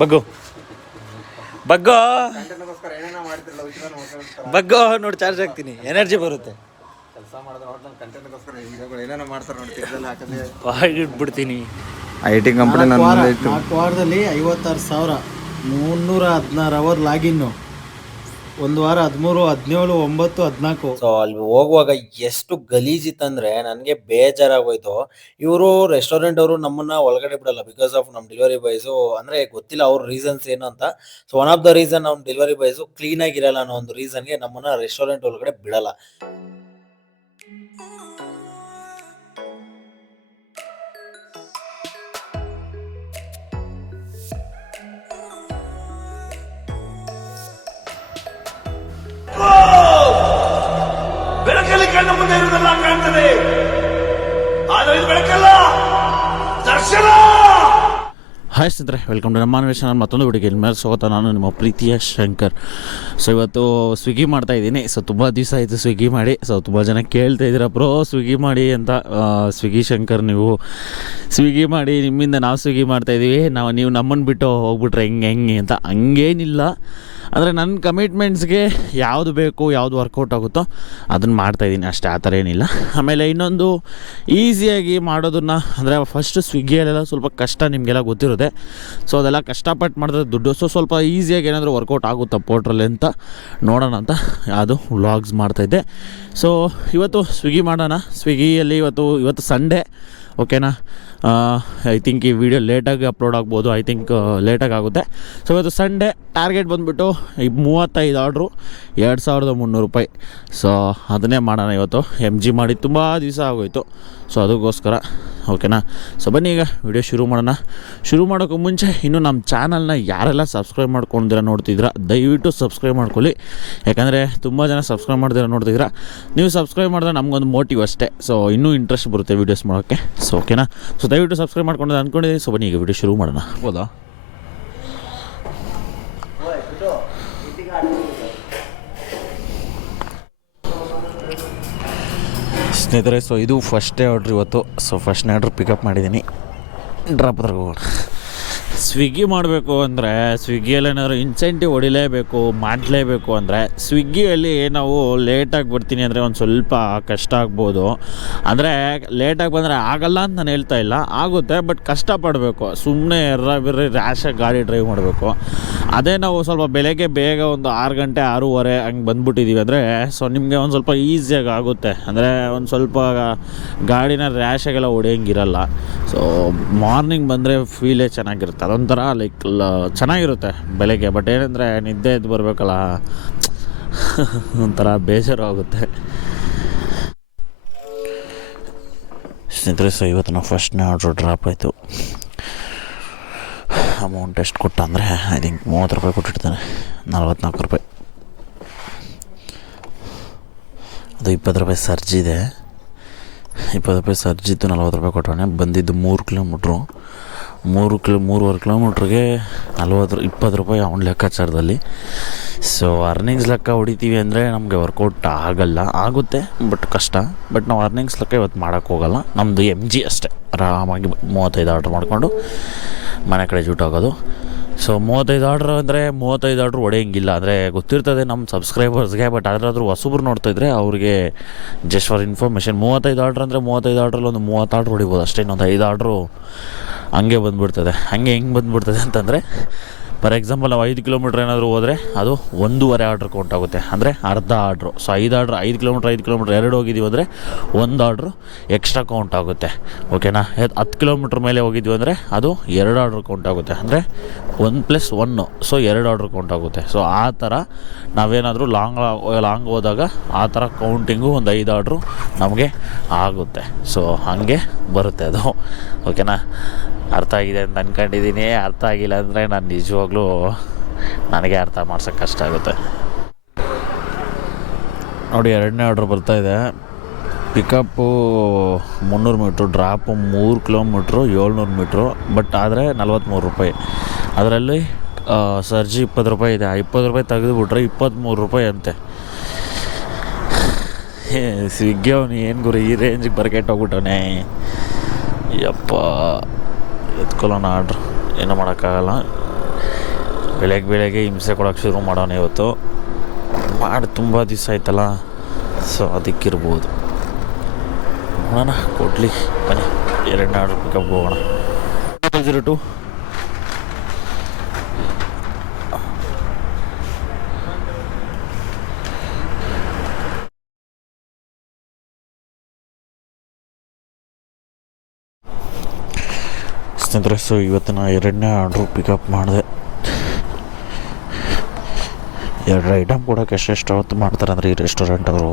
ಬಗ್ಗು. ಬಗ್ಗೋ. ಕಂಟೆಂಟ್ಗೋಸ್ಕರ ಏನೇನೋ ಮಾಡ್ತಿರಲ್ಲ ವಿಚಾರ ನೋಡ್ಕೊಳ್ತಾರೆ ಬಗ್ಗೋ ನೋಡಿ ಚಾರ್ಜ್ ಹಾಕ್ತೀನಿ. ಎನರ್ಜಿ ಬರುತ್ತೆ. ಕೆಲಸ ಮಾಡಿದ್ರೆ ನೋಡ್ತಾನೆ ಕಂಟೆಂಟ್ಗೋಸ್ಕರ ವಿಡಿಯೋಗಳು ಏನೇನೋ ಮಾಡ್ತಾರೆ ನೋಡಿ ಟಿಕ್ದಲ್ಲಿ ಹಾಕಿದ್ರೆ ಬಾಗಿಟ್ಬಿಡ್ತೀನಿ ಐ ಟಿ ಕಂಪನಿ ಐವತ್ತಾರು ಸಾವಿರ. ಮುನ್ನೂರ ಹದಿನಾರು ಅವರ್ ಲಾಗಿನ್ನು ಒಂದು ವಾರ ಹದಿಮೂರು, ಹದಿನೇಳು, ಒಂಬತ್ತು, ಹದಿನಾಲ್ಕು. ಸೊ ಅಲ್ಲಿ ಹೋಗುವಾಗ ಎಷ್ಟು ಗಲೀಜಿತ್ತಂದ್ರೆ ನನಗೆ ಬೇಜಾರಾಗೋಯ್ತು. ಇವರು ರೆಸ್ಟೋರೆಂಟ್ ಅವರು ನಮ್ಮನ್ನ ಒಳಗಡೆ ಬಿಡಲ್ಲ ಬಿಕಾಸ್ ಆಫ್ ನಮ್ಮ ಡೆಲಿವರಿ ಬಾಯ್ಸು ಅಂದ್ರೆ ಗೊತ್ತಿಲ್ಲ ಅವ್ರ ರೀಸನ್ಸ್ ಏನು ಅಂತ. So one of the reason ನಮ್ಮ ಡೆಲಿವರಿ ಬಾಯ್ಸು ಕ್ಲೀನ್ ಆಗಿರಲ್ಲ ಅನ್ನೋ ಒಂದು ರೀಸನ್ಗೆ ನಮ್ಮನ್ನ ರೆಸ್ಟೋರೆಂಟ್ ಒಳಗಡೆ ಬಿಡಲ್ಲ. ಬೆಳಕಲ್ಲಿ ಕಣ್ಣು ಮುಂದೆ ಇರುವುದೆಲ್ಲ ಕಾಣ್ತದೆ. ಆದರೆ ಬೆಳಕಲ್ಲ. ದರ್ಶನ! ಹಾಯ್ ಸ್ನೇಹಿತರೆ ವೆಲ್ಕಮ್ ಟು ನಮ್ಮ ನಾನು ಮತ್ತೊಂದು ಹುಡುಗಿ ಮೇಲೆ ಸ್ವಾಗತ. ನಾನು ನಿಮ್ಮ ಪ್ರೀತಿಯ ಶಂಕರ್. ಸೊ ಇವತ್ತು ಸ್ವಿಗ್ಗಿ ಮಾಡ್ತಾ ಇದ್ದೀನಿ. ಸೊ ತುಂಬ ದಿವಸ ಆಯಿತು ಸ್ವಿಗ್ಗಿ ಮಾಡಿ. ಸೊ ತುಂಬ ಜನ ಕೇಳ್ತಾ ಇದ್ದೀರಾ, ಬ್ರೋ ಸ್ವಿಗ್ಗಿ ಮಾಡಿ ಅಂತ. ಸ್ವಿಗ್ಗಿ ಶಂಕರ್, ನೀವು ಸ್ವಿಗ್ಗಿ ಮಾಡಿ, ನಿಮ್ಮಿಂದ ನಾವು ಸ್ವಿಗ್ಗಿ ಮಾಡ್ತಾ ಇದ್ದೀವಿ ನಾವು, ನೀವು ನಮ್ಮನ್ನು ಬಿಟ್ಟು ಹೋಗ್ಬಿಟ್ರೆ ಹೆಂಗೆ ಹೆಂಗೆ ಅಂತ. ಹಂಗೇನಿಲ್ಲ. ಅಂದರೆ ನನ್ನ ಕಮಿಟ್ಮೆಂಟ್ಸ್ಗೆ ಯಾವುದು ಬೇಕು, ಯಾವುದು ವರ್ಕೌಟ್ ಆಗುತ್ತೋ ಅದನ್ನು ಮಾಡ್ತಾಯಿದ್ದೀನಿ ಅಷ್ಟೇ, ಆ ಥರ ಏನಿಲ್ಲ. ಆಮೇಲೆ ಇನ್ನೊಂದು ಈಸಿಯಾಗಿ ಮಾಡೋದನ್ನು ಅಂದರೆ ಫಸ್ಟ್ ಸ್ವಿಗ್ಗಿಯಲ್ಲೆಲ್ಲ ಸ್ವಲ್ಪ ಕಷ್ಟ ನಿಮಗೆಲ್ಲ ಗೊತ್ತಿರುತ್ತೆ. ಸೊ ಅದೆಲ್ಲ ಕಷ್ಟಪಟ್ಟು ಮಾಡಿದ್ರೆ ದುಡ್ಡು. ಸೊ ಸ್ವಲ್ಪ ಈಸಿಯಾಗಿ ಏನಾದರೂ ವರ್ಕೌಟ್ ಆಗುತ್ತಾ ಪೋರ್ಟ್ರಲ್ಲಿ ಅಂತ ನೋಡೋಣ ಅಂತ ಅದು ವ್ಲಾಗ್ಸ್ ಮಾಡ್ತಾಯಿದ್ದೆ ಸೊ ಇವತ್ತು ಸ್ವಿಗ್ಗಿ ಮಾಡೋಣ. ಸ್ವಿಗ್ಗಿಯಲ್ಲಿ ಇವತ್ತು ಇವತ್ತು ಸಂಡೇ ಓಕೆನಾ ಐ ಥಿಂಕ್ ಈ ವಿಡಿಯೋ ಲೇಟಾಗಿ ಅಪ್ಲೋಡ್ ಆಗ್ಬೋದು. ಐ ಥಿಂಕ್ ಲೇಟಾಗಿ ಆಗುತ್ತೆ. ಸೊ ಇವತ್ತು ಸಂಡೇ ಟಾರ್ಗೆಟ್ ಬಂದುಬಿಟ್ಟು ಈ ಮೂವತ್ತೈದು ಆರ್ಡ್ರು ಎರಡು ಸಾವಿರದ ಮುನ್ನೂರು ರೂಪಾಯಿ. ಸೊ ಅದನ್ನೇ ಮಾಡೋಣ ಇವತ್ತು. ಎಂ ಜಿ ಮಾಡಿ ತುಂಬ ದಿವಸ ಆಗೋಯಿತು. ಸೊ ಅದಕ್ಕೋಸ್ಕರ ಓಕೆನಾ ಸೊ ಬನ್ನಿ ಈಗ ವಿಡಿಯೋ ಶುರು ಮಾಡೋಣ. ಶುರು ಮಾಡೋಕ್ಕೂ ಮುಂಚೆ, ಇನ್ನೂ ನಮ್ಮ ಚಾನಲ್ನ ಯಾರೆಲ್ಲ ಸಬ್ಸ್ಕ್ರೈಬ್ ಮಾಡ್ಕೊಂಡಿರ ನೋಡ್ತಿದ್ದೀರಾ, ದಯವಿಟ್ಟು ಸಬ್ಸ್ಕ್ರೈಬ್ ಮಾಡ್ಕೊಳ್ಳಿ. ಯಾಕಂದರೆ ತುಂಬ ಜನ ಸಬ್ಸ್ಕ್ರೈಬ್ ಮಾಡ್ದಿರ ನೋಡ್ತಿದ್ದೀರಾ. ನೀವು ಸಬ್ಸ್ಕ್ರೈಬ್ ಮಾಡಿದ್ರೆ ನಮಗೊಂದು ಮೋಟಿವ್ ಅಷ್ಟೇ. ಸೊ ಇನ್ನೂ ಇಂಟ್ರೆಸ್ಟ್ ಬರುತ್ತೆ ವೀಡಿಯೋಸ್ ಮಾಡೋಕ್ಕೆ. ಸೊ ಓಕೆನಾ ಸೊ ದಯವಿಟ್ಟು ಸಬ್ಸ್ಕ್ರೈಬ್ ಮಾಡ್ಕೊಂಡು ಅಂದ್ಕೊಂಡಿದ್ದೀನಿ ಸೊ ಬನ್ನಿ ಈಗ ವಿಡಿಯೋ ಶುರು ಮಾಡೋಣ. ಹೌದಾ? ಸ್ನೇಹಿತರೆ ಸೊ ಇದು ಫಸ್ಟೇ ಆರ್ಡ್ರ್ ಇವತ್ತು. ಸೊ ಫಸ್ಟ್ ಆರ್ಡ್ರ್ ಪಿಕಪ್ ಮಾಡಿದ್ದೀನಿ. ಡ್ರಾಪ್ ಹೋಗೋಣ ಸ್ವಿಗ್ಗಿ ಮಾಡಬೇಕು ಅಂದರೆ ಸ್ವಿಗ್ಗಿಯಲ್ಲಿ ಏನಾದ್ರು ಇನ್ಸೆಂಟಿವ್ ಹೊಡಿಲೇಬೇಕು, ಮಾಡಲೇಬೇಕು ಅಂದರೆ ಸ್ವಿಗ್ಗಿಯಲ್ಲಿ ನಾವು ಲೇಟಾಗಿ ಬರ್ತೀನಿ ಅಂದರೆ ಒಂದು ಸ್ವಲ್ಪ ಕಷ್ಟ ಆಗ್ಬೋದು. ಅಂದರೆ ಲೇಟಾಗಿ ಬಂದರೆ ಆಗಲ್ಲ ಅಂತ ನಾನು ಹೇಳ್ತಾ ಇಲ್ಲ. ಆಗುತ್ತೆ ಬಟ್ ಕಷ್ಟಪಡಬೇಕು ಸುಮ್ಮನೆ ಎರ್ರ ಬಿರ್ರಿ ರ್ಯಾಶಾಗಿ ಗಾಡಿ ಡ್ರೈವ್ ಮಾಡಬೇಕು. ಅದೇ ನಾವು ಸ್ವಲ್ಪ ಬೆಳಗ್ಗೆ ಬೇಗ ಒಂದು ಆರು ಗಂಟೆ, ಆರೂವರೆ ಹಂಗೆ ಬಂದ್ಬಿಟ್ಟಿದ್ದೀವಿ ಅಂದರೆ ಸೊ ನಿಮಗೆ ಒಂದು ಸ್ವಲ್ಪ ಈಸಿಯಾಗಿ ಆಗುತ್ತೆ. ಅಂದರೆ ಒಂದು ಸ್ವಲ್ಪ ಗಾಡಿನ ರ್ಯಾಶಾಗೆಲ್ಲ ಹೊಡೆಯಂಗಿರಲ್ಲ ಸೊ ಮಾರ್ನಿಂಗ್ ಬಂದರೆ ಫೀಲೇ ಚೆನ್ನಾಗಿರುತ್ತೆ. ಅದೊಂಥರ ಲೈಕ್ ಲ, ಚೆನ್ನಾಗಿರುತ್ತೆ ಬೆಳಗ್ಗೆ ಬಟ್ ಏನಂದರೆ, ನಿದ್ದೆ ಎದ್ದು ಬರಬೇಕಲ್ಲ. ಒಂಥರ ಬೇಜಾರು ಆಗುತ್ತೆ. ಸ್ನೇಹಿತರೆ ಸೊ ಇವತ್ತು ನಾವು ಫಸ್ಟ್ನೇ ಆರ್ಡ್ರು ಡ್ರಾಪ್ ಆಯಿತು. ಅಮೌಂಟ್ ಎಷ್ಟು ಕೊಟ್ಟ ಅಂದರೆ ಐ ಥಿಂಕ್ ಮೂವತ್ತು ರೂಪಾಯಿ ಕೊಟ್ಟಿರ್ತಾನೆ ನಲ್ವತ್ನಾಲ್ಕು ರೂಪಾಯಿ. ಅದು ಇಪ್ಪತ್ತು ರೂಪಾಯಿ ಸರ್ಜಿದೆ ಇಪ್ಪತ್ತು ರೂಪಾಯಿ ಸರ್ಜಿತ್ತು ನಲ್ವತ್ತು ರೂಪಾಯಿ ಕೊಟ್ಟವನೆ. ಬಂದಿದ್ದು ಮೂರು ಕಿಲೋಮೀಟ್ರು. ಮೂರು ಕಿಲೋ, ಮೂರುವರೆ ಕಿಲೋಮೀಟ್ರಿಗೆ ನಲ್ವತ್ತು ಇಪ್ಪತ್ತು ರೂಪಾಯಿ ಅವ್ನ ಲೆಕ್ಕಾಚಾರದಲ್ಲಿ. ಸೊ ಅರ್ನಿಂಗ್ಸ್ ಲೆಕ್ಕ ಹೊಡಿತೀವಿ ಅಂದರೆ ನಮಗೆ ವರ್ಕೌಟ್ ಆಗಲ್ಲ. ಆಗುತ್ತೆ ಬಟ್ ಕಷ್ಟ. ಬಟ್ ನಾವು ಅರ್ನಿಂಗ್ಸ್ ಲೆಕ್ಕ ಇವತ್ತು ಮಾಡೋಕ್ಕೆ ಹೋಗಲ್ಲ. ನಮ್ಮದು ಎಂ ಜಿ ಅಷ್ಟೇ. ಆರಾಮಾಗಿ ಮೂವತ್ತೈದು ಆರ್ಡ್ರ್ ಮಾಡಿಕೊಂಡು ಮನೆ ಕಡೆ ಜೂಟ್ ಹೋಗೋದು ಸೊ ಮೂವತ್ತೈದು ಆರ್ಡ್ರ್ ಅಂದರೆ ಮೂವತ್ತೈದು ಆರ್ಡ್ರ್ ಹೊಡೆಯಂಗಿಲ್ಲ. ಅಂದರೆ ಗೊತ್ತಿರ್ತದೆ ನಮ್ಮ ಸಬ್ಸ್ಕ್ರೈಬರ್ಸ್ಗೆ ಬಟ್ ಅದರಾದ್ರೂ ಹೊಸಬ್ರು ನೋಡ್ತಾಯಿದ್ರೆ ಅವ್ರಿಗೆ ಜಸ್ಟ್ ಫಾರ್ ಇನ್ಫಾರ್ಮೇಷನ್ ಮೂವತ್ತೈದು ಆರ್ಡ್ರ್ ಅಂದರೆ ಮೂವತ್ತೈದು ಆರ್ಡ್ರಲ್ಲಿ ಒಂದು ಮೂವತ್ತು ಆರ್ಡ್ರ್ ಹೊಡಿಬೋದು. ಅಷ್ಟೇ ಇನ್ನೊಂದು ಐದು ಆರ್ಡ್ರು ಹಂಗೆ ಬಂದುಬಿಡ್ತದೆ. ಹಂಗೆ ಹೆಂಗೆ ಬಂದುಬಿಡ್ತದೆ ಅಂತಂದರೆ ಫಾರ್ ಎಕ್ಸಾಂಪಲ್ ನಾವು ಐದು ಕಿಲೋಮೀಟ್ರ್ ಏನಾದರೂ ಹೋದರೆ ಅದು ಒಂದೂವರೆ ಆರ್ಡ್ರ್ ಕೌಂಟ್ ಆಗುತ್ತೆ. ಅಂದರೆ ಅರ್ಧ ಆರ್ಡ್ರು ಸೊ ಐದು ಆರ್ಡ್ರ್ ಐದು ಕಿಲೋಮೀಟ್ರ್ ಐದು ಕಿಲೋಮೀಟ್ರ್ ಎರಡು ಹೋಗಿದ್ದೀವಿ ಅಂದರೆ ಒಂದು ಆರ್ಡ್ರು ಎಕ್ಸ್ಟ್ರಾ ಕೌಂಟ್ ಆಗುತ್ತೆ. ಓಕೆನಾ ಹತ್ತು ಕಿಲೋಮೀಟ್ರ್ ಮೇಲೆ ಹೋಗಿದ್ವಿ ಅಂದರೆ ಅದು ಎರಡು ಆರ್ಡ್ರ್ ಕೌಂಟ್ ಆಗುತ್ತೆ. ಅಂದರೆ ಒನ್ ಪ್ಲಸ್ ಒನ್ನು ಸೊ ಎರಡು ಆರ್ಡ್ರ್ ಕೌಂಟ್ ಆಗುತ್ತೆ. ಸೊ ಆ ಥರ ನಾವೇನಾದರೂ ಲಾಂಗ್ ಲಾಂಗ್ ಹೋದಾಗ ಆ ಥರ ಕೌಂಟಿಂಗು ಒಂದು ಐದು ಆರ್ಡ್ರು ನಮಗೆ ಆಗುತ್ತೆ. ಸೊ ಹಾಗೆ ಬರುತ್ತೆ ಅದು. ಓಕೆನಾ ಅರ್ಥ ಆಗಿದೆ ಅಂತ ಅಂದ್ಕೊಂಡಿದ್ದೀನಿ ಅರ್ಥ ಆಗಿಲ್ಲ ಅಂದರೆ ನಾನು ನಿಜವಾಗ್ಲೂ ನನಗೆ ಅರ್ಥ ಮಾಡ್ಸೋಕ್ಕೆ ಕಷ್ಟ ಆಗುತ್ತೆ. ನೋಡಿ, ಎರಡನೇ ಆರ್ಡ್ರ್ ಇದೆ. ಪಿಕಪ್ಪು ಮುನ್ನೂರು ಮೀಟ್ರು ಡ್ರಾಪು ಮೂರು ಕಿಲೋಮೀಟ್ರು ಏಳ್ನೂರು ಮೀಟ್ರು ಬಟ್ ಆದರೆ ನಲ್ವತ್ತ್ಮೂರು ರೂಪಾಯಿ. ಅದರಲ್ಲಿ ಸರ್ಜಿ ಇಪ್ಪತ್ತು ರೂಪಾಯಿ ಇದೆ. ಆ ಇಪ್ಪತ್ತು ರೂಪಾಯಿ ತೆಗೆದುಬಿಟ್ರೆ ಇಪ್ಪತ್ತ್ಮೂರು ರೂಪಾಯಿ ಅಂತೆ. ಸ್ವಿಗ್ಗಿ ಅವನು ಏನು ಗುರು, ಈ ರೇಂಜಿಗೆ ಬರ್ಕೆಟ್ ಹೋಗ್ಬಿಟ್ಟವನೇ ಯಪ್ಪ. ಎತ್ಕೊಳ್ಳೋಣ ಆರ್ಡ್ರ್. ಏನೂ ಮಾಡೋಕ್ಕಾಗಲ್ಲ. ಬೆಳಗ್ಗೆ ಬೆಳಗ್ಗೆ ಹಿಂಸೆ ಕೊಡೋಕ್ಕೆ ಶುರು ಮಾಡೋಣ ಇವತ್ತು. ಮಾಡಿ ತುಂಬ ದಿವಸ ಆಯ್ತಲ್ಲ. ಸೊ ಅದಕ್ಕಿರ್ಬೋದು. ನೋಡೋಣ, ಕೊಡ್ಲಿ. ಬನ್ನಿ, ಎರಡು ಆರ್ಡ್ರ್ ಪಿಕಪ್ ಹೋಗೋಣ. ಜೀರೋ ಟು ಸೊ ಇವತ್ತಿನ ಎರಡನೇ ಆರ್ಡ್ರು ಪಿಕಪ್ ಮಾಡಿದೆ. ಎರಡು ಐಟಮ್ ಕೊಡೋಕೆ ಎಷ್ಟು ಹೊತ್ತು ಮಾಡ್ತಾರೆ ಅಂದರೆ ಈ ರೆಸ್ಟೋರೆಂಟ್ ಅವರು?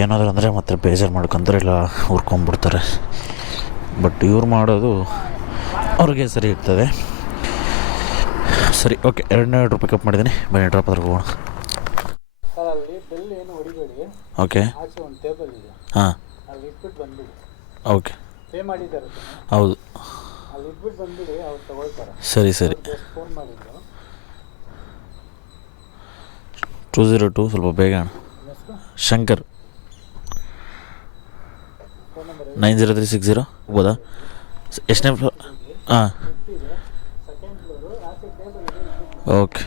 ಏನಾದರೂ ಅಂದರೆ ಮತ್ತೆ ಬೇಜಾರು ಮಾಡ್ಕೊಂತಾರೆ ಇಲ್ಲ ಹುರ್ಕೊಂಬಿಡ್ತಾರೆ ಬಟ್ ಇವ್ರು ಮಾಡೋದು ಅವ್ರಿಗೆ ಸರಿ ಇರ್ತದೆ. ಸರಿ ಓಕೆ ಎರಡನೇ ಆರ್ಡ್ರು ಪಿಕಪ್ ಮಾಡಿದ್ದೀನಿ. ಬನ್ನಿ ಡ್ರಾಪ್ ಅದ್ರ ಹೋಗೋಣ. ಓಕೆ ಹಾಂ. ಓಕೆ ಪೇ ಮಾಡಿದ್ದಾರೆ ಹೌದು. ಸರಿ ಸರಿ. ಟೂ ಝೀರೋ ಟು, ಸ್ವಲ್ಪ ಬೇಗ Shankar. Nine zero three six zero, ಹೋಗ್ಬೋದಾ? ಎಷ್ಟನೇ ಫ್ಲೋರ್ ಹಾಂ ಓಕೆ.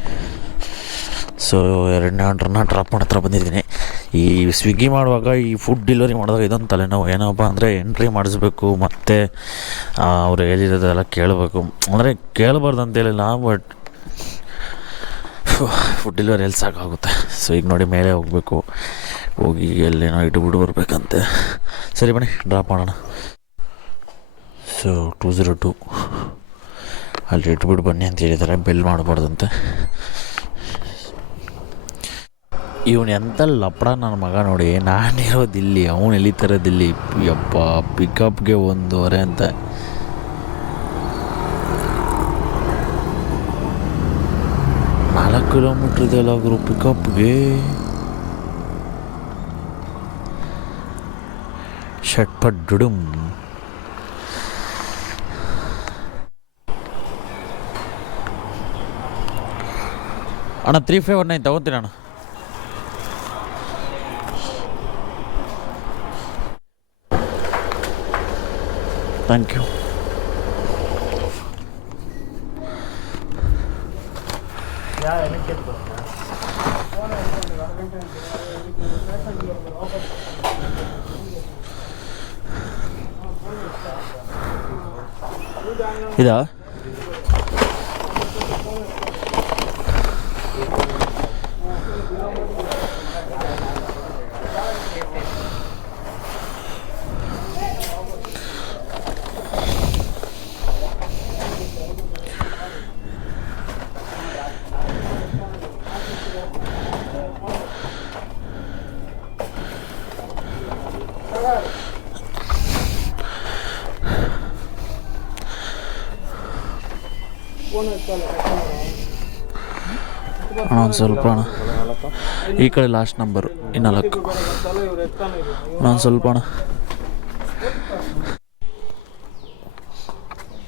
ಸೊ ಎರಡನೇ ಆರ್ಡ್ರನ್ನ ಡ್ರಾಪ್ ಮಾಡೋ ಹತ್ರ ಬಂದಿದ್ದೀನಿ. ಈ ಸ್ವಿಗ್ಗಿ ಮಾಡುವಾಗ ಈ ಫುಡ್ ಡೆಲಿವರಿ ಮಾಡಿದಾಗ ಇದೊಂದು ತಲೆನೋವು. ಏನಪ್ಪ ಅಂದರೆ ಎಂಟ್ರಿ ಮಾಡಿಸ್ಬೇಕು, ಮತ್ತು ಅವ್ರು ಹೇಳಿರೋದೆಲ್ಲ ಕೇಳಬೇಕು. ಅಂದರೆ ಕೇಳಬಾರ್ದು ಅಂತೇಳಿಲ್ಲ ಬಟ್ ಫುಡ್ ಡೆಲಿವರಿ ಎಲ್ಲಿ ಸಾಕಾಗುತ್ತೆ. ಸೊ ಈಗ ನೋಡಿ ಮೇಲೆ ಹೋಗಬೇಕು. ಹೋಗಿ ಎಲ್ಲೇನೋ ಇಟ್ಬಿಟ್ಟು ಬರಬೇಕಂತೆ. ಸರಿ ಬನ್ನಿ ಡ್ರಾಪ್ ಮಾಡೋಣ. ಸೊ ಟೂ ಝೀರೋ ಟು ಅಲ್ಲಿ ಇಟ್ಬಿಟ್ಟು ಬನ್ನಿ ಅಂತ ಹೇಳಿದ್ದಾರೆ. ಬೆಲ್ ಮಾಡಬಾರ್ದಂತೆ. ಇವನು ಎಂತ ಲಪಡ ನನ್ನ ಮಗ ನೋಡಿ ನಾನಿರೋದು ಇಲ್ಲಿ ಅವನು ಎಲ್ಲಿತಿರೋದು ಇಲ್ಲಿ ಯಪ್ಪ ಪಿಕಪ್ಗೆ ಒಂದೂವರೆ ಅಂತ. ನಾಲ್ಕು ಕಿಲೋಮೀಟ್ರ್ ಇದೆಯಲ್ಲ ಗುರು ಪಿಕಪ್ಗೆ ಷಟ್ಪಟ್ ಡುಡುಮ್ ಅಣ್ಣ ತ್ರೀ ಫೈವ್ ಒನ್ ನೈನ್ ತಗೋತೀನಿ ಅಣ್ಣ? ಥ್ಯಾಂಕ್ ಯು ಇದಾ ಅಣ್ಣ ಒಂದು ಸ್ವಲ್ಪ ಅಣ್ಣ. ಈ ಕಡೆ ಲಾಸ್ಟ್ ನಂಬರು ಈ ನಾಲ್ಕು. ಒಂದು ಸ್ವಲ್ಪ ಅಣ್ಣ.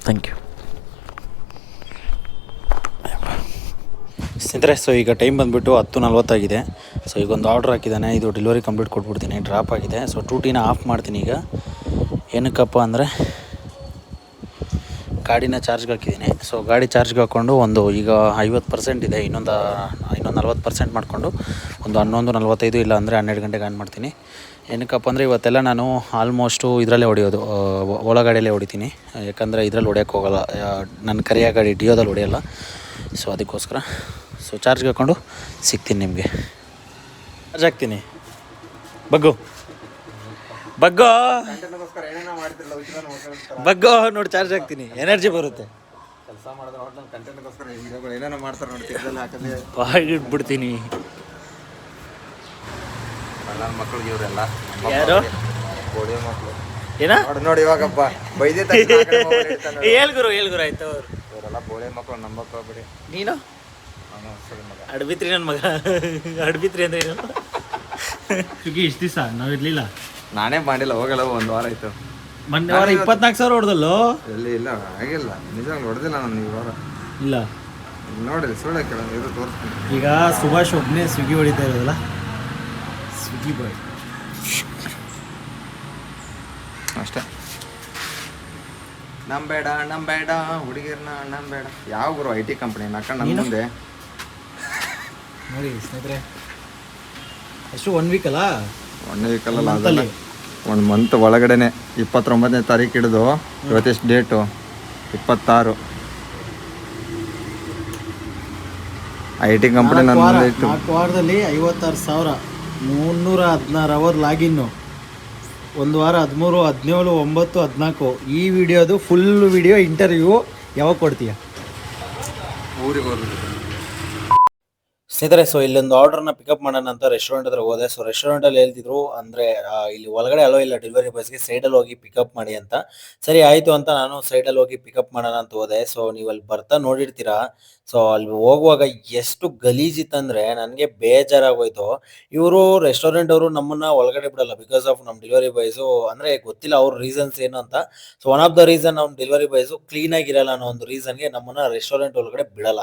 ಥ್ಯಾಂಕ್ ಯು ಸ್ನೇಹಿತರೆ ಸೊ ಈಗ ಟೈಮ್ ಬಂದುಬಿಟ್ಟು ಹತ್ತು ನಲ್ವತ್ತಾಗಿದೆ. ಸೊ ಈಗ ಒಂದು ಆರ್ಡ್ರ್ ಹಾಕಿದ್ದಾನೆ. ಇದು ಡೆಲಿವರಿ ಕಂಪ್ಲೀಟ್ ಕೊಟ್ಬಿಡ್ತೀನಿ. ಡ್ರಾಪ್ ಆಗಿದೆ. ಸೊ ಟೂಟಿನ ಆಫ್ ಮಾಡ್ತೀನಿ ಈಗ. ಏನಕ್ಕಪ್ಪ ಅಂದರೆ ಗಾಡಿನ ಚಾರ್ಜ್ಗೆ ಹಾಕಿದ್ದೀನಿ. ಸೊ ಗಾಡಿ ಚಾರ್ಜ್ಗೆ ಹಾಕ್ಕೊಂಡು ಒಂದು ಈಗ ಐವತ್ತು ಪರ್ಸೆಂಟ್ ಇದೆ, ಇನ್ನೊಂದು ಇನ್ನೊಂದು ನಲ್ವತ್ತು ಪರ್ಸೆಂಟ್ ಮಾಡಿಕೊಂಡು ಒಂದು ಹನ್ನೊಂದು, ನಲ್ವತ್ತೈದು ಇಲ್ಲ ಅಂದರೆ ಹನ್ನೆರಡು ಗಂಟೆಗೆ ಆನ್ ಮಾಡ್ತೀನಿ. ಏನಕ್ಕಪ್ಪ ಅಂದರೆ ಇವತ್ತೆಲ್ಲ ನಾನು ಆಲ್ಮೋಸ್ಟು ಇದರಲ್ಲೇ ಹೊಡೆಯೋದು ಒಳಗಡೆಯಲ್ಲೇ ಗಾಡಿಯಲ್ಲೇ ಹೊಡಿತೀನಿ. ಯಾಕಂದರೆ ಇದರಲ್ಲಿ ಹೊಡೆಯೋಕೆ ಹೋಗಲ್ಲ ನನ್ನ ಕರಿಯ ಗಾಡಿ ಡಿಯೋದಲ್ಲಿ ಹೊಡೆಯಲ್ಲ. ಸೊ ಅದಕ್ಕೋಸ್ಕರ ಸೊ ಚಾರ್ಜ್ಗೆ ಹಾಕ್ಕೊಂಡು ಸಿಗ್ತೀನಿ ನಿಮಗೆ. ಚಾರ್ಜ್ ಹಾಕ್ತೀನಿ. ಬಗ್ಗು. ಬಗ್ಗೋ. ಬಗ್ಗೋ ನೋಡಿ ಚಾರ್ಜ್ ಹಾಕ್ತೀನಿ ಎನರ್ಜಿ ಬರುತ್ತೆ. ಕೆಲಸ ಮಾಡಿದ್ರೆ ಒಟ್ಟು ಕಂಟೆಂಟ್ಗೋಸ್ಕರ ವಿಡಿಯೋಗಳು ಏನೇನೋ ಮಾಡ್ತಾರೆ ನೋಡಿ ಹಾಕಿದ್ರೆ ನನ್ನ ಮಕ್ಕಳಿಗೆ ಇವರೆಲ್ಲ. ಯಾರು? ಮಕ್ಕಳು ಏನ? ನೋಡಿ ನೋಡಿ ಇವಾಗಪ್ಪ ಬೈದೆ. ಹೇಳ್ಗುರು ಹೇಳ್ಗುರು ಆಯ್ತು ಅವ್ರು. ಇವರೆಲ್ಲ ಬೋಳೆ ಮಕ್ಕಳು ನಂಬಕ್ ಹೋಗ್ಬಿಡಿ. ನೀನು? ಅವನು ಸರಿ ಮಗ. ಅಡ್ಬಿತ್ರಿ ನನ್ನ ಮಗ. ಅಡ್ಬಿತ್ರಿ ಅಂದ್ರೆ ಏನು? ಸುಗಿ ಇಷ್ಟು ದಿವಸ ನಾವ್ ಇರಲಿಲ್ಲ. ನಾನೇ ಮಾಡಿಲ್ಲ ಹೋಗಲ್ಲ ಒಂದು ವಾರ ಆಯ್ತು. ಮೊನ್ನೆ ವಾರ ಇಪ್ಪತ್ನಾಲ್ಕು ಸಾವಿರ ಹೊಡೆದಲ್ಲೋ? ಎಲ್ಲಿ ಇಲ್ಲ ಆಗಿಲ್ಲ. ನಿಜವಾಗ್ಲೂ ಹೊಡೆದಿಲ್ಲ ನಾನು ಈ ವಾರ. ಇಲ್ಲ. ನೋಡಿ ಸುಳ್ಳು ಕೇಳ ಇದು ತೋರಿಸ್ತೀನಿ. ಈಗ ಸುಭಾಷ್ ಒಬ್ಬನೇ ಸ್ವಿಗ್ಗಿ ಹೊಡಿತಾ ಇರೋದಲ್ಲ? ಸ್ವಿಗ್ಗಿ ಬಾಯ್ ಅಷ್ಟೇ. ನಂಬೇಡ ನಂಬೇಡ ಹುಡುಗಿರ್ನ ನಂಬೇಡ ಯಾವ ಗುರು ಐ ಟಿ ಕಂಪ್ನಿ? ನಕ್ಕ ನಮ್ಮ ಮುಂದೆ. ನೋಡಿ ಸ್ನೇಹಿತರೆ ಅಷ್ಟು ಒನ್ ವೀಕ್ ಅಲ್ಲ? ಒನ್ ವೀಕ್ ಅಲ್ಲಿ. ಒಂದು ಮಂತ್ ಒಳಗಡೆನೆ ಇಪ್ಪತ್ತೊಂಬತ್ತನೇ ತಾರೀಕು ಹಿಡಿದು ಇವತ್ತೆಷ್ಟು ಡೇಟು ಇಪ್ಪತ್ತಾರು. ಐ ಟಿ ಕಂಪ್ನಿ ನಾಲ್ಕು ವಾರದಲ್ಲಿ ಐವತ್ತಾರು ಸಾವಿರ ಮುನ್ನೂರ ಹದಿನಾರು ಅವರ್ ಲಾಗಿನ್ನು ಒಂದು ವಾರ ಹದಿಮೂರು ಹದಿನೇಳು ಒಂಬತ್ತು ಹದಿನಾಲ್ಕು. ಈ ವಿಡಿಯೋದು ಫುಲ್ ವಿಡಿಯೋ ಇಂಟರ್ವ್ಯೂ ಯಾವಾಗ ಕೊಡ್ತೀಯ? ಊರಿಗೆ ಹೋಗ್ಬೇಕು. ಸ್ನೇಹಿತರೆ ಸೊ ಇಲ್ಲೊಂದು ಆರ್ಡರ್ನ ಪಿಕಪ್ ಮಾಡೋಣ ಅಂತ ರೆಸ್ಟೋರೆಂಟ್ ಹತ್ರ ಹೋದೆ. ಸೊ ರೆಸ್ಟೋರೆಂಟ್ ಅಲ್ಲಿ ಹೇಳ್ತಿದ್ರು, ಅಂದ್ರೆ ಇಲ್ಲಿ ಒಳಗಡೆ ಅಲೋ ಇಲ್ಲ ಡೆಲಿವರಿ ಬಾಯ್ಸ್ಗೆ ಅಲ್ಲಿ ಹೋಗಿ ಪಿಕಪ್ ಮಾಡಿ ಅಂತ. ಸರಿ, ಆಯ್ತು ಅಂತ ನಾನು ಸೈಡ್ ಅಲ್ಲಿ ಹೋಗಿ ಪಿಕಪ್ ಮಾಡೋಣ ಅಂತ ಹೋದೆ. ಸೊ ನೀವು ಅಲ್ಲಿ ಬರ್ತಾ ನೋಡಿರ್ತೀರಾ? ಸೊ ಅಲ್ಲಿ ಹೋಗುವಾಗ ಎಷ್ಟು ಗಲೀಜಿತ್ತಂದ್ರೆ ನನಗೆ ಬೇಜಾರಾಗೋಯ್ತು. ಇವರು ರೆಸ್ಟೋರೆಂಟ್ ಅವರು ನಮ್ಮನ್ನ ಒಳಗಡೆ ಬಿಡಲ್ಲ ಬಿಕಾಸ್ ಆಫ್ ನಮ್ಮ ಡೆಲಿವರಿ ಬಾಯ್ಸು ಅಂದ್ರೆ ಗೊತ್ತಿಲ್ಲ ಅವ್ರ ರೀಸನ್ಸ್ ಏನು ಅಂತ. So one of the reason ನಮ್ಮ ಡೆಲಿವರಿ ಬಾಯ್ಸು ಕ್ಲೀನ್ ಆಗಿರಲ್ಲ ಅನ್ನೋ ಒಂದು ರೀಸನ್ಗೆ ನಮ್ಮನ್ನ ರೆಸ್ಟೋರೆಂಟ್ ಒಳಗಡೆ ಬಿಡಲ್ಲ.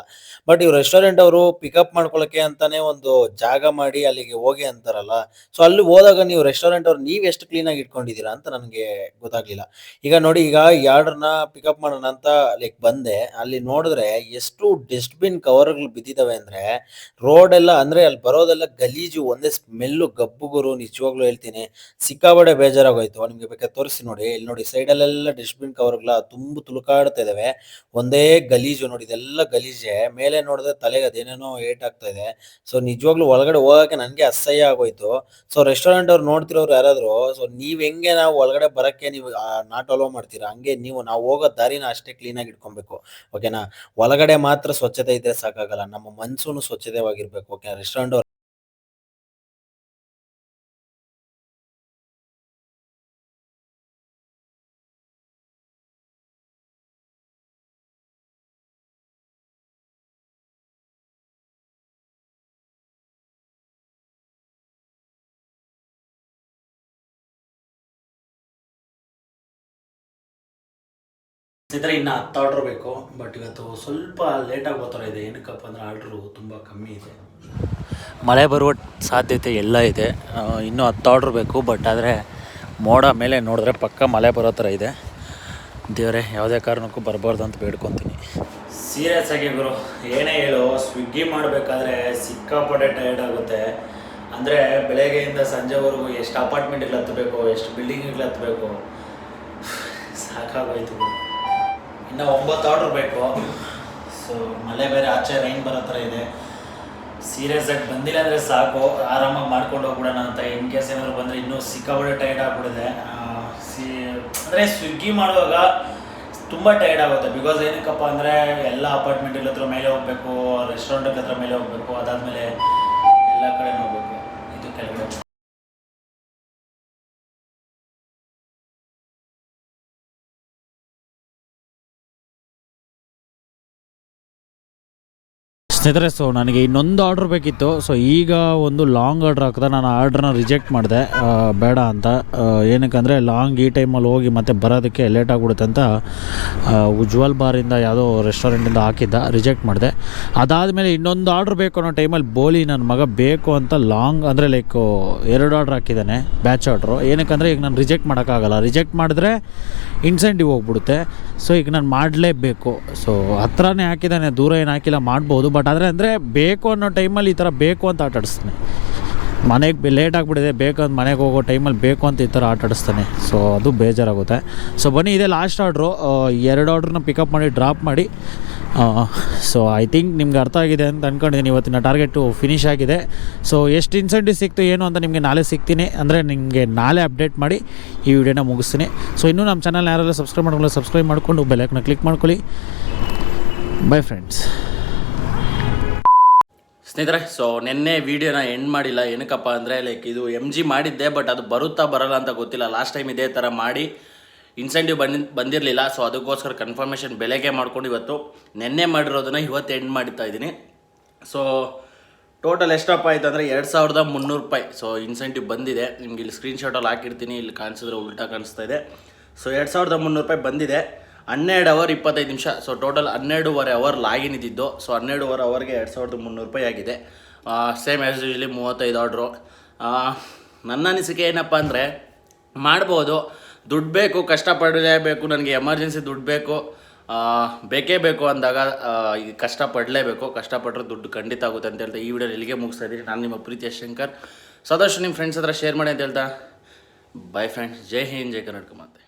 ಬಟ್ ಇವ್ರು ರೆಸ್ಟೋರೆಂಟ್ ಅವರು ಪಿಕಪ್ ಮಾಡ್ಕೊಳಕ್ಕೆ ಅಂತಾನೆ ಒಂದು ಜಾಗ ಮಾಡಿ ಅಲ್ಲಿಗೆ ಹೋಗಿ ಅಂತಾರಲ್ಲ. ಸೊ ಅಲ್ಲಿ ಹೋದಾಗ ನೀವು ರೆಸ್ಟೋರೆಂಟ್ ಅವ್ರು ನೀವು ಎಷ್ಟು ಕ್ಲೀನ್ ಆಗಿ ಇಟ್ಕೊಂಡಿದ್ದೀರಾ ಅಂತ ನನಗೆ ಗೊತ್ತಾಗ್ಲಿಲ್ಲ. ಈಗ ನೋಡಿ, ಈಗ ಯಾರ್ಡ್ರನ್ನ ಪಿಕಪ್ ಮಾಡೋಣ ಅಂತ ಲೈಕ್ ಬಂದೆ. ಅಲ್ಲಿ ನೋಡಿದ್ರೆ ಎಷ್ಟು ಡಸ್ಟ್ಬಿನ್ ಕವರ್ಗಳು ಬಿದ್ದಿದಾವೆ ಅಂದ್ರೆ ರೋಡ್ ಎಲ್ಲ ಅಂದ್ರೆ ಅಲ್ಲಿ ಬರೋದೆಲ್ಲ ಗಲೀಜು, ಒಂದೇ ಸ್ಮೆಲ್ಲು, ಗಬ್ಬುಗುರು, ನಿಜವಾಗ್ಲೂ ಹೇಳ್ತೀನಿ. ಸಿಕ್ಕಾಬಡೆ ಬೇಜಾರಾಗೋಯ್ತು. ನಿಮ್ಗೆ ಬೇಕಾದ್ರೆ ತೋರಿಸಿ ನೋಡಿ. ಇಲ್ಲಿ ನೋಡಿ ಸೈಡಲ್ಲೆಲ್ಲ ಡಸ್ಟ್ಬಿನ್ ಕವರ್ಗಳ ತುಂಬ ತುಳುಕಾಡ್ತಾ ಇದಾವೆ. ಒಂದೇ ಗಲೀಜು ನೋಡಿ, ಇದೆಲ್ಲ ಗಲೀಜೆ. ಮೇಲೆ ನೋಡಿದ್ರೆ ತಲೆಗೆ ಅದೇನೇನೋ ಏಟ್ ಆಗ್ತಾ ಇದೆ. ಸೊ ನಿಜವಾಗ್ಲೂ ಒಳಗಡೆ ಹೋಗಕ್ಕೆ ನನಗೆ ಅಸಹ್ಯ ಆಗೋಯ್ತು. ಸೊ ರೆಸ್ಟೋರೆಂಟ್ ಅವ್ರು ನೋಡ್ತಿರೋರು ಯಾರಾದ್ರು ಸೊ ನೀವ್ ಹೆಂಗೆ ನಾವು ಒಳಗಡೆ ಬರಕ್ಕೆ ನೀವು ನಾಟ್ ಅಲೋ ಮಾಡ್ತೀರಾ? ಹಂಗೆ ನೀವು, ನಾವು ಹೋಗೋ ದಾರಿನ ಅಷ್ಟೇ ಕ್ಲೀನ್ ಆಗಿ ಇಟ್ಕೊಬೇಕು. ಓಕೆನಾ ಒಳಗಡೆ ಮಾತ್ರ ಸ್ವಚ್ಛತೆ ಇದ್ರೆ ಸಾಕಾಗಲ್ಲ. ನಮ್ಮ ಮನ್ಸೂನು ಸ್ವಚ್ಛತೆವಾಗಿರ್ಬೇಕು. ಓಕೆ ರೆಸ್ಟೋರೆಂಟ್ ಸ್ನೇಹಿತರೆ ಇನ್ನು ಹತ್ತು ಆರ್ಡ್ರ್ ಬೇಕು. ಬಟ್ ಇವತ್ತು ಸ್ವಲ್ಪ ಲೇಟಾಗಿ ಬರ್ತಾರೆ ಇದೆ. ಏನಕ್ಕಪ್ಪ ಅಂದರೆ ಆರ್ಡ್ರು ತುಂಬ ಕಮ್ಮಿ ಇದೆ. ಮಳೆ ಬರುವ ಸಾಧ್ಯತೆ ಎಲ್ಲ ಇದೆ. ಇನ್ನೂ ಹತ್ತು ಆರ್ಡ್ರ್ ಬೇಕು. ಬಟ್ ಆದರೆ ಮೋಡ ಮೇಲೆ ನೋಡಿದ್ರೆ ಪಕ್ಕ ಮಳೆ ಬರೋ ಥರ ಇದೆ. ದೇವರೇ ಯಾವುದೇ ಕಾರಣಕ್ಕೂ ಬರಬಾರ್ದು ಅಂತ ಬೇಡ್ಕೊತೀನಿ. ಸೀರಿಯಸ್ ಆಗಿ ಗುರು ಏನೇ ಹೇಳು ಸ್ವಿಗ್ಗಿ ಮಾಡಬೇಕಾದ್ರೆ ಸಿಕ್ಕಾಪಟ್ಟೆ ಟೈರ್ಡ್ ಆಗುತ್ತೆ. ಅಂದರೆ ಬೆಳಗ್ಗೆಯಿಂದ ಸಂಜೆವರೆಗೂ ಎಷ್ಟು ಅಪಾರ್ಟ್ಮೆಂಟ್ಗಳು ಹತ್ತಬೇಕು ಎಷ್ಟು ಬಿಲ್ಡಿಂಗ್ಗಳು ಹತ್ತಬೇಕು. ಸಾಕಾಗೋಯ್ತು. ಇನ್ನು ಒಂಬತ್ತು ಆರ್ಡ್ರ್ ಬೇಕು. ಸೊ ಮಳೆ ಬೇರೆ ಆಚೆ ರೈನ್ ಬರೋ ಥರ ಇದೆ. ಸೀರಿಯಸ್ ಆಗಿ ಬಂದಿಲ್ಲ ಅಂದರೆ ಸಾಕು. ಆರಾಮಾಗಿ ಮಾಡ್ಕೊಂಡು ಹೋಗ್ಬಿಡೋಣ ಅಂತ ಇನ್ ಕೇಸ್ ಏನಾದ್ರು ಬಂದರೆ ಇನ್ನೂ ಸಿಕ್ಕಾಬಿಡೋ ಟೈರ್ಡ್ ಆಗ್ಬಿಡಿದೆ ಸಿ, ಅಂದರೆ ಸ್ವಿಗ್ಗಿ ಮಾಡುವಾಗ ತುಂಬ ಟೈರ್ಡ್ ಆಗುತ್ತೆ. ಬಿಕಾಸ್ ಏನಕ್ಕಪ್ಪ ಅಂದರೆ ಎಲ್ಲ ಅಪಾರ್ಟ್ಮೆಂಟ್ಗಳ ಹತ್ರ ಮೇಲೆ ಹೋಗಬೇಕು ರೆಸ್ಟೋರೆಂಟ್ ಹತ್ರ ಮೇಲೆ ಹೋಗಬೇಕು, ಅದಾದಮೇಲೆ ಎಲ್ಲ ಕಡೆ ಹೋಗ್ಬೇಕು. ಇದು ಕೆಳಗಡೆ ಸ್ನೇಹಿತರೆ ಸೊ ನನಗೆ ಇನ್ನೊಂದು ಆರ್ಡ್ರ್ ಬೇಕಿತ್ತು. ಸೊ ಈಗ ಒಂದು ಲಾಂಗ್ ಆರ್ಡ್ರ್ ಹಾಕಿದೆ. ನಾನು ಆರ್ಡ್ರನ್ನ ರಿಜೆಕ್ಟ್ ಮಾಡಿದೆ. ಬೇಡ ಅಂತ. ಏನಕ್ಕೆ ಏನಕ್ಕಂದರೆ ಲಾಂಗ್ ಈ ಟೈಮಲ್ಲಿ ಹೋಗಿ ಮತ್ತೆ ಬರೋದಕ್ಕೆ ಲೇಟ್ ಆಗಿಬಿಡುತ್ತೆ ಅಂತ ಉಜ್ವಲ್ ಬಾರಿಂದ ಯಾವುದೋ ರೆಸ್ಟೋರೆಂಟಿಂದ ಹಾಕಿದ್ದ. ರಿಜೆಕ್ಟ್ ಮಾಡಿದೆ. ಅದಾದಮೇಲೆ ಇನ್ನೊಂದು ಆರ್ಡ್ರ್ ಬೇಕು ಅನ್ನೋ ಟೈಮಲ್ಲಿ ಬೋಲಿ ನನ್ನ ಮಗ ಬೇಕು ಅಂತ ಲಾಂಗ್ ಅಂದರೆ ಲೈಕ್ ಎರಡು ಆರ್ಡ್ರ್ ಹಾಕಿದ್ದಾನೆ ಬ್ಯಾಚ್ ಆರ್ಡ್ರು ಏನಕ್ಕಂದರೆ ಈಗ ನಾನು ರಿಜೆಕ್ಟ್ ಮಾಡೋಕ್ಕಾಗಲ್ಲ. ರಿಜೆಕ್ಟ್ ಮಾಡಿದ್ರೆ ಇನ್ಸೆಂಟಿವ್ ಹೋಗ್ಬಿಡುತ್ತೆ. ಸೊ ಈಗ ನಾನು ಮಾಡಲೇಬೇಕು. ಸೊ ಹತ್ರನೇ ಹಾಕಿದ್ದಾನೆ, ದೂರ ಏನು ಹಾಕಿಲ್ಲ, ಮಾಡ್ಬೋದು. ಬಟ್ ಆದರೆ ಅಂದರೆ ಬೇಕು ಅನ್ನೋ ಟೈಮಲ್ಲಿ ಈ ಥರ ಬೇಕು ಅಂತ ಆಟ ಆಡಿಸ್ತಾನೆ. ಮನೆಗೆ ಲೇಟ್ ಬೇಕು ಅಂತ ಮನೆಗೆ ಹೋಗೋ ಟೈಮಲ್ಲಿ ಬೇಕು ಅಂತ ಈ ಥರ ಆಟ ಆಡಿಸ್ತಾನೆ. ಸೊ ಅದು ಬೇಜಾರಾಗುತ್ತೆ. ಸೊ ಬನ್ನಿ, ಇದೆ ಲಾಸ್ಟ್ ಆರ್ಡ್ರು ಎರಡು ಆರ್ಡ್ರನ್ನ ಪಿಕಪ್ ಮಾಡಿ ಡ್ರಾಪ್ ಮಾಡಿ. ಸೊ ಐ ಥಿಂಕ್ ನಿಮ್ಗೆ ಅರ್ಥ ಆಗಿದೆ ಅಂತ ಅಂದ್ಕೊಂಡಿದ್ದೀನಿ ಇವತ್ತಿನ ಟಾರ್ಗೆಟು ಫಿನಿಶ್ ಆಗಿದೆ. ಸೊ ಎಷ್ಟು ಇನ್ಸೆಂಟಿವ್ ಸಿಕ್ತು, ಏನು ಅಂತ ನಿಮಗೆ ನಾಳೆ ಸಿಗ್ತೀನಿ. ಅಂದರೆ ನಿಮಗೆ ನಾಳೆ ಅಪ್ಡೇಟ್ ಮಾಡಿ ಈ ವಿಡಿಯೋನ ಮುಗಿಸ್ತೀನಿ. ಸೊ ಇನ್ನೂ ನಮ್ಮ ಚಾನಲ್ ಯಾರೆಲ್ಲ ಸಬ್ಸ್ಕ್ರೈಬ್ ಮಾಡ್ಕೊಳ್ಳಿ ಸಬ್ಸ್ಕ್ರೈಬ್ ಮಾಡಿಕೊಂಡು ಬೆಲ್ಲೈಕನ್ನ ಕ್ಲಿಕ್ ಮಾಡ್ಕೊಳ್ಳಿ. ಬೈ ಫ್ರೆಂಡ್ಸ್ ಸ್ನೇಹಿತರೆ ಸೊ ನಿನ್ನೆ ವೀಡಿಯೋನ ಎಂಡ್ ಮಾಡಿಲ್ಲ. ಏನಕ್ಕಪ್ಪ ಅಂದರೆ ಲೈಕ್ ಇದು ಎಂ ಜಿ ಮಾಡಿದ್ದೆ ಬಟ್ ಅದು ಬರುತ್ತಾ ಬರಲ್ಲ ಅಂತ ಗೊತ್ತಿಲ್ಲ. ಲಾಸ್ಟ್ ಟೈಮ್ ಇದೇ ಥರ ಮಾಡಿ ಇನ್ಸೆಂಟಿವ್ ಬಂದು, ಬಂದಿರಲಿಲ್ಲ. ಸೊ ಅದಕ್ಕೋಸ್ಕರ ಕನ್ಫರ್ಮೇಷನ್ ಬೆಳಗ್ಗೆ ಮಾಡ್ಕೊಂಡು ಇವತ್ತು ನಿನ್ನೆ ಮಾಡಿರೋದನ್ನ ಇವತ್ತು ಎಂಡ್ ಮಾಡ್ತಾ ಇದ್ದೀನಿ. ಸೊ ಟೋಟಲ್ ಎಷ್ಟಪ್ಪ ಆಯ್ತು ಅಂದರೆ ಎರಡು ಸಾವಿರದ ಮುನ್ನೂರು ರೂಪಾಯಿ. ಸೊ ಇನ್ಸೆಂಟಿವ್ ಬಂದಿದೆ. ನಿಮ್ಗೆ ಇಲ್ಲಿ ಸ್ಕ್ರೀನ್ಶಾಟಲ್ಲಿ ಹಾಕಿರ್ತೀನಿ. ಇಲ್ಲಿ ಕಾಣಿಸಿದ್ರೆ ಉಲ್ಟಾ ಕಾಣಿಸ್ತಾ ಇದೆ. ಸೊ ಎರಡು ಸಾವಿರದ ಮುನ್ನೂರು ರೂಪಾಯಿ ಬಂದಿದೆ. ಹನ್ನೆರಡು ಅವರ್ ಇಪ್ಪತ್ತೈದು ನಿಮಿಷ. ಸೊ ಟೋಟಲ್ ಹನ್ನೆರಡೂವರೆ ಅವರ್ ಲಾಗಿನ್ ಇದ್ದಿದ್ದು. ಸೊ ಹನ್ನೆರಡೂವರೆ ಅವರ್ಗೆ ಎರಡು ಸಾವಿರದ ಮುನ್ನೂರು ರೂಪಾಯಿ ಆಗಿದೆ. ಸೇಮ್ ಆ್ಯಸ್ ಯೂಶ್ವಲಿ ಮೂವತ್ತೈದು ಆರ್ಡ್ರು ನನ್ನ ಅನಿಸಿಕೆ ಏನಪ್ಪ ಅಂದರೆ ಮಾಡ್ಬೋದು. ದುಡ್ಡು ಬೇಕು, ಕಷ್ಟಪಡಲೇಬೇಕು, ನನಗೆ ಎಮರ್ಜೆನ್ಸಿ ದುಡ್ಡು ಬೇಕು ಬೇಕೇ ಬೇಕು ಅಂದಾಗ ಕಷ್ಟಪಡಲೇಬೇಕು ಕಷ್ಟಪಟ್ಟರೆ ದುಡ್ಡು ಖಂಡಿತ ಆಗುತ್ತೆ ಅಂತ ಹೇಳ್ತಾ ಈ ವಿಡಿಯೋ ಇಲ್ಲಿಗೆ ಮುಗಿಸ್ತಾ ಇದ್ದೀನಿ. ನಾನು ನಿಮ್ಮ ಪ್ರೀತಿಯ ಶಂಕರ್. ಸದಾಶು ನಿಮ್ಮ ಫ್ರೆಂಡ್ಸ್ ಹತ್ರ ಶೇರ್ ಮಾಡಿ ಅಂತ ಹೇಳ್ತಾ. ಬೈ ಫ್ರೆಂಡ್ಸ್ ಜೈ ಹಿಂದ್, ಜೈ ಕರ್ನಾಟಕ ಮಾತೆ.